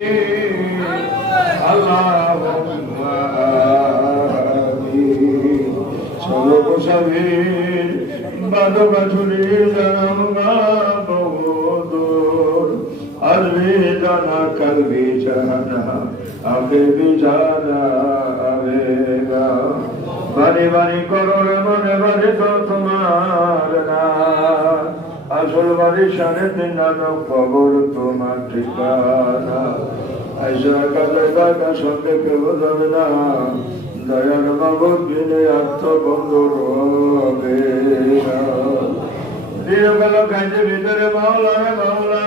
বাড়ি বাড়ি করোর মনে বাড়ি তো তোমার না, আসল বাড়ি সাড়ে তিন আলো খবর তোমার ঠিকানা। আইসা কাজে কাকা সঙ্গে কেউ যাবে না, দয়াল বাবু দিলে আত্মবন্ধ হবে দিয়ে গেল কাজে ভিতরে মাওলা রে মাওলা,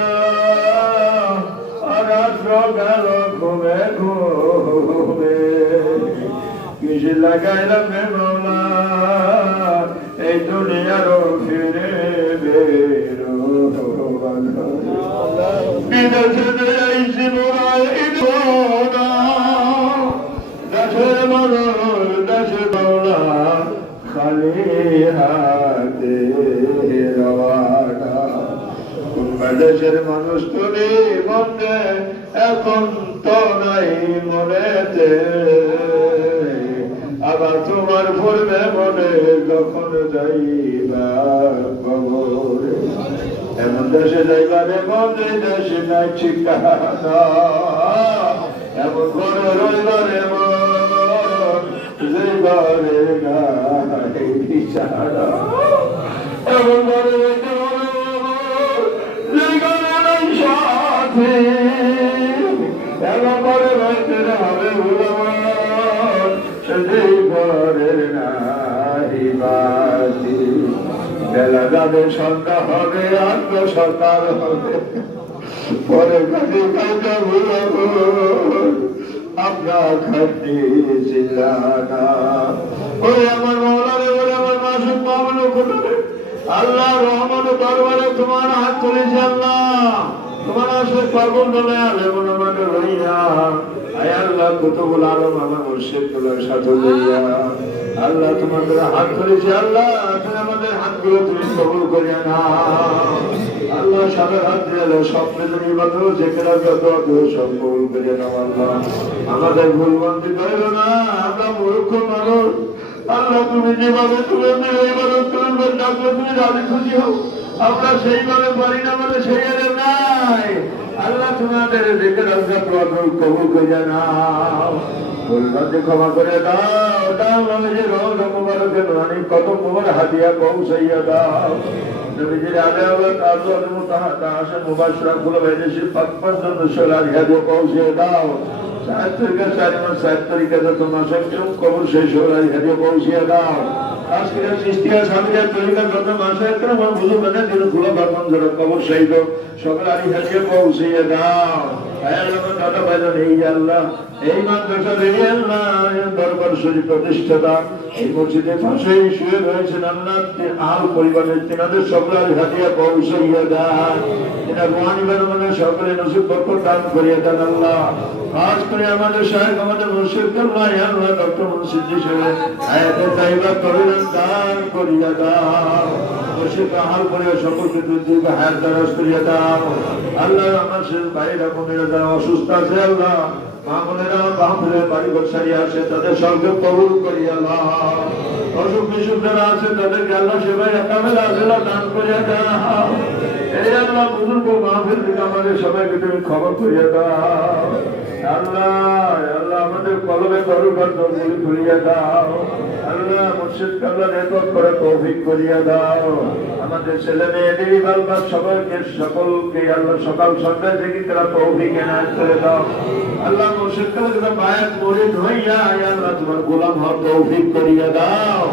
আর রাত্র গেল ঘুমে ঘুমে কিসে লাগাইলাম রে মাওলা, এই দুনিয়ারও ফিরে বেরো বিদেশে যাইছি মোরা দেশের মরণ দেশের মাওলা, খালি হাতে রওয়ানা। দেশের মানুষ তুমি মনে এখন তো নাই মনেতে, আবার তোমার পড়বে মনে যখন যাইবা কবরে। এমন দেশে যাইবারে মনে দেশে নাই ঠিকানা, এমন ঘরে রইবারে মন যে ঘরে নাই বিছানা, এমন ঘরে রইতে যে ঘরে নাই সাথী, এমন ঘরে রইতে হবে ভুলমান যে ঘরের নাই বাতি। বেলা যাবে সন্ধ্যা হবে আত্ম সকাল হবে, পরে কাজে কাজে ভুলাবো আপনার খাটি চিল্লানা। ওরে আমার মৌলারে, ওরে আমার মাসুক মামলো কোথায়, আল্লাহ রহমান দরবারে তোমার হাত তুলেছি আল্লাহ, তোমার আসলে পাগল বলে আলে মনে মনে রইয়া, আয় আল্লাহ কুতুবুল আলম আমার মুর্শিদ তোলার সাথে লইয়া আল্লাহ তোমাদের হাত ধরেছি আল্লাহ, তুমি আমাদের হাতগুলো তুমি কবুল করিয়া না আল্লাহ, সাদা হাত দিয়ে স্বপ্নে তুমি বাদ যেখানে যত সব কবুল করিয়া নাও আল্লাহ, আমাদের ভুল বন্দি করো না, আমরা মূর্খ মানুষ আল্লাহ, তুমি যেভাবে তুলে এইভাবে তুলবে ডাকলে তুমি রাজি খুশি হও, আমরা সেইভাবে পারি না বলে সেই আরে নাই আল্লাহ, তোমাদের দেখে রাজা কবুল করিয়া নাও, ভুলবাদে ক্ষমা করে দাও, দাও নবীজির রওজা মুবারকে নুরানি কদম মুবারক হাদিয়া পৌঁছাইয়া দাও, নবীজির আলে আওলাদ আযওয়াজ মুতাহাদা আশা মুবাশশিরা গুলো বেদেশি পাক পর্যন্ত সলার হাদিয়া পৌঁছে দাও, 7 তরিকা 4 মাস 7 তরিকা যত মাসে কবর শেষ সলার হাদিয়া পৌঁছে দাও, আজকের সৃষ্টিয়া সামিয়া তরিকা যত মাসে একরম বুঝু মানে দিন গুলো বাপন জোর কবর শেষ সকল আলী হাদিয়া পৌঁছে দাও। আল্লাহ দাদা ভাইজান এই আল্লাহ এই মাদ্রাসা রে আল্লাহ দরবার শরীফ প্রতিষ্ঠাতা এই মসজিদে পাশে শুয়ে রয়েছেন আল্লাহ, আল পরিবারের তিনাদের সকলের হাতিয়া পৌঁছাইয়া দেন, এরা রুহানি মানে সকলে নসিব বরকত দান করিয়া দেন আল্লাহ, খাস করে আমাদের শায়েখ আমাদের মুর্শিদ আল্লাহ আল্লাহ ডক্টর মুর্শিদ সাহেব হায়াতে তাইবা করিলেন দান করিয়া দাও, মুর্শিদ আহাল করিয়া সকলকে দীর্ঘ হায়াত দারাজ করিয়া দাও আল্লাহ, আমার শেষ ভাইরা বোনেরা যারা অসুস্থ আছে আল্লাহ, মা বোনেরা বাপরে বাড়ি ঘর সারিয়ে আসে তাদের সবকে কবুল করিয়া দাও, অসুখ বিসুখ যারা আছে তাদেরকে আল্লাহ সেবায় একামেল আল্লাহ দান করিয়া দাও, এই আল্লাহ বুজুর্গ মাহফিল থেকে আমাদের সবাইকে তুমি খবর করিয়া দাও আল্লাহ, আল্লাহ আমাদের কলমে দরকার দরগুলি করিয়া দাও আল্লাহ, মুর্শিদ কাল্লা রেকর্ড করে তৌফিক করিয়া দাও, আমাদের ছেলে মেয়েদের বালবাস সবাইকে সকলকে আল্লাহ সকাল সন্ধ্যায় থেকে তারা তৌফিক এনায়েত করে দাও আল্লাহ, মুর্শিদ কাল্লা বায়াত মুরিদ হইয়া আল্লাহ তোমার গোলাম হওয়ার তৌফিক করিয়া দাও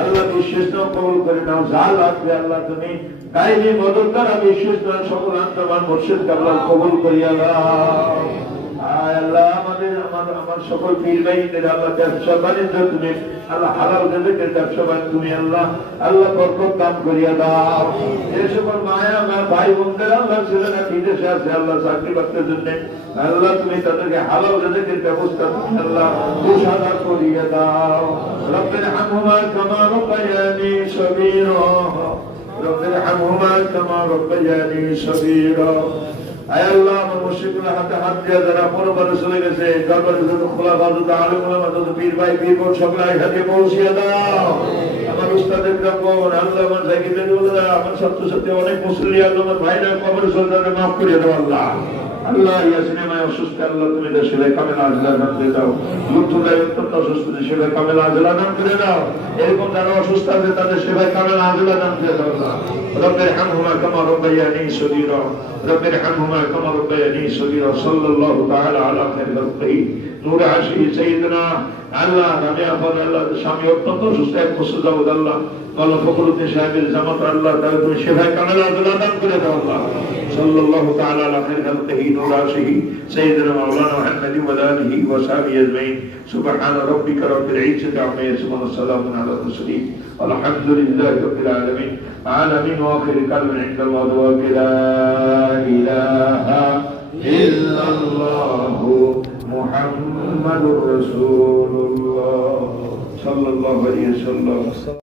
আল্লাহ, বিশেষ কবুল করে নাও, যা লাগবে আল্লাহ তুমি কাইনি মদত দ্বারা বিশেষ সকল তোমার মুর্শিদ কাল্লা কবুল করিয়া দাও আল্লাহ, আমাদের আমার সকল পীর ভাইদের আল্লাহ ব্যবসা বাণিজ্য তুমি আল্লাহ হালাল রিজিকের ব্যবসা বাণিজ্য তুমি আল্লাহ আল্লাহ বরকত দান করিয়া দাও, এই সকল মায়া ভাই বোনদের আল্লাহ ছেলেরা বিদেশে আছে আল্লাহ চাকরি বাকরির জন্য আল্লাহ তুমি তাদেরকে হালাল রিজিকের ব্যবস্থা তুমি আল্লাহ মুশাহাদা করিয়া দাও, রব্বির হামহুমা কামা রাব্বায়ানি সগীরা, রব্বির হামহুমা কামা রাব্বায়ানি সগীরা আয় আল্লাহ আমার মুশরিকদের হাতে হাত দিয়ে যারা পরবারে চলে গেছে দরবারে যত খোলাফা যত আলেম ওলামা যত পীর ভাই পীর বোন সকলে হাতে পৌঁছিয়ে দাও। আমার উস্তাদের ব্রাহ্মণ আল্লাহ আমার জাকিদের বলরা আমার ছাত্রছাত্রী অনেক মুসল্লি আল্লাহ আমার ভাইরা কবর সন্তানকে মাফ করে দাও আল্লাহ। আল্লাহ ইয়াসিনে মায় অসুস্থ আল্লাহ তুমি তার সেবায় কামেলা আজলা দান করে দাও। লুৎফুল্লাহ অত্যন্ত অসুস্থ সেবায় কামেলা আজলা দান করে দাও। এরকম যারা অসুস্থ আছে তাদের সেবায় কামেলা আজলা দান করে দাও আল্লাহ। রব্বির হামহুমা কামা রাব্বায়ানি সগীরা রব্বির হামহুমা কামা রাব্বায়ানি সগীরা সাল্লাল্লাহু তাআলা আলা খায়রিল খালকি নূর আশি সাইয়্যিদিনা আল্লাহ রাবে আপন আল্লাহ স্বামী অত্যন্ত অসুস্থ এক বছর যাবত আল্লাহ আল্লাহ ফখরুদ্দিন সাহেবের জামাত আল্লাহ তার তুমি সেবায় কামেলা আজলা দান করে দাও আল্লাহ। সাল্লাল্লাহু তাআলা আলা খায়রিল খালকি নূর আশি সাইয়্যিদিনা মাওলানা মুহাম্মদ ওয়া আলিহি ওয়া সাহবিহি আজমাইন সুবহান রাব্বিকা রাব্বিল ইজ্জাতি আম্মা ইয়াসিফুন ওয়া সালামুন আলাল মুরসালিন আলহামদুলিল্লাহি রাব্বিল আলামিন আলামিন ওয়া আখির কালমিন ইনদাল্লাহি ওয়া লা ইলাহা ইল্লাল্লাহু মুহাম্মাদুর রাসূলুল্লাহ সাল্লাল্লাহু আলাইহি ওয়াসাল্লাম।